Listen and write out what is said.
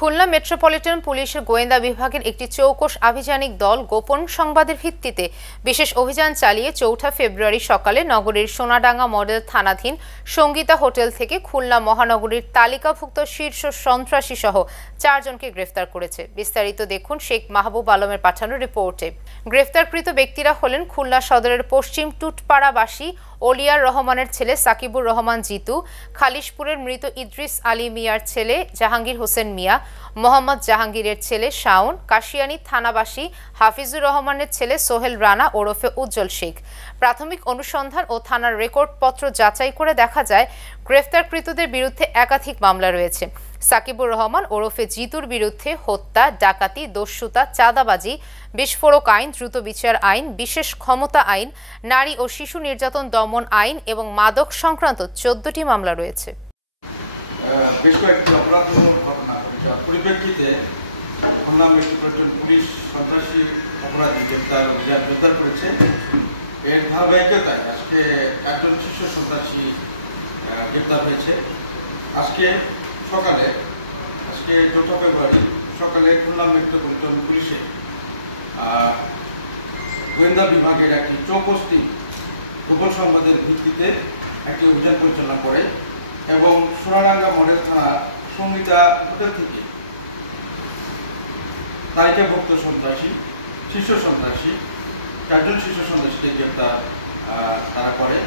Khulna metropolitan পুলিশের গোয়েন্দা বিভাগের একটি চৌকস আভিযানিক দল গোপন সংবাদের ভিত্তিতে বিশেষ অভিযান চালিয়ে ৪ ফেব্রুয়ারি সকালে নগরীর সোনাডাঙ্গা মডেল থানাধীন সঙ্গীতা হোটেল থেকে খুলনা মহানগরীর তালিকাভুক্ত শীর্ষ সন্ত্রাসী সহ ৪ জনকে গ্রেফতার করেছে। বিস্তারিত দেখুন শেখ মাহবুব আলমের পাঠানো রিপোর্টে। গ্রেফতারকৃত ব্যক্তিরা হলেন খুলনা সদরের পশ্চিম টুটপাড়াবাসী ওলিয়ার রহমানের ছেলে সাকিবুর রহমান জিতু, খালিশপুরের মৃত ইদ্রিস আলী মিয়ার ছেলে জাহাঙ্গীর হোসেন মিয়া, মোহাম্মদ জাহাঙ্গীরের ছেলে শাওন, কাশিয়ানী থানাবাসী হাফিজুর রহমানের ছেলে সোহেল রানা ওরফে উজ্জ্বল শেখ। প্রাথমিক অনুসন্ধান ও থানার রেকর্ডপত্র যাচাই করে দেখা যায় গ্রেফতারকৃতদের বিরুদ্ধে একাধিক মামলা রয়েছে। সাকিবুর রহমান ওরফে জিতুর বিরুদ্ধে হত্যা, ডাকাতি, দস্যুতা, চাঁদাবাজি, বিস্ফোরক আইন, দ্রুত বিচার আইন, বিশেষ ক্ষমতা আইন, নারী ও শিশু নির্যাতন দমন আইন এবং মাদক সংক্রান্ত ১৪টি মামলা রয়েছে। বেশ কয়েকটি অপরাধমূলক ঘটনা যার পরিপ্রেক্ষিতে খুলনা মেট্রোপলিটন পুলিশ সন্ত্রাসী অপরাধী গ্রেফতার করেছে। এর ধারাবাহিকতায় আজকে একজন শীর্ষ সন্ত্রাসী গ্রেফতার হয়েছে। আজকে ৪ ফেব্রুয়ারি সকালে খুলনা মেট্রোপলিটন পুলিশে গোয়েন্দা বিভাগের একটি চৌকস টিম গোপন সংবাদের ভিত্তিতে একটি অভিযান পরিচালনা করে এবং সোনাডাঙ্গা মডেল থানার সঙ্গীতা হোটেল থেকে তালিকাভুক্ত শীর্ষ সন্ত্রাসী ৪ জন শীর্ষ সন্ত্রাসীকে গ্রেফতার তারা করে।